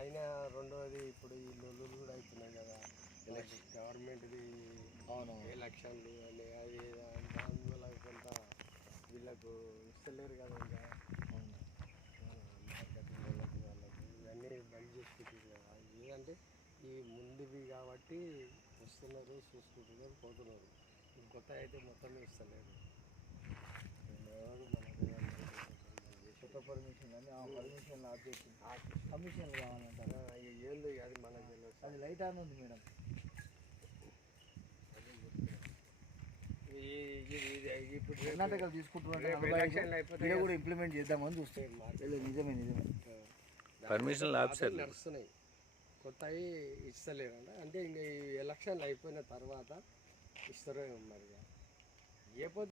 అయినా రెండోది ఇప్పుడు ఈ లొల్లులు కూడా అవుతున్నాయి కదా, గవర్నమెంట్ది అవును ఎలక్షన్లు అని అది అందువల్ల కొంత వీళ్ళకు ఇస్తలేరు కదా ఇంకా మార్కెటింగ్ వాళ్ళకి ఇవన్నీ బంద్ చేసుకుంటారు కదా. ఏంటంటే ఈ ముందువి కాబట్టి వస్తున్నారు, చూసుకుంటున్నారు, పోతున్నారు. కొత్త అయితే మొత్తం ఇస్తలేరు. ఎవరు కొత్త పర్మిషన్ అని పర్మిషన్లు ఆఫ్ చేసి కమిషన్లు కావాలంటారు. ఏంది అది మనకు తెలియదు. అది లైట్ ఆన్ ఉంది మేడం. ఇప్పుడు కర్ణాటకలు తీసుకుంటున్నారు కూడా ఇంప్లిమెంట్ చేద్దామని చూస్తే నిజమే నిజమే పర్మిషన్లు ఆఫీసర్ నడుస్తున్నాయి, కొత్తవి ఇస్తలేరంట. అంటే ఇంకా ఈ ఎలక్షన్లు అయిపోయిన తర్వాత ఇస్తారో మరి. ఏ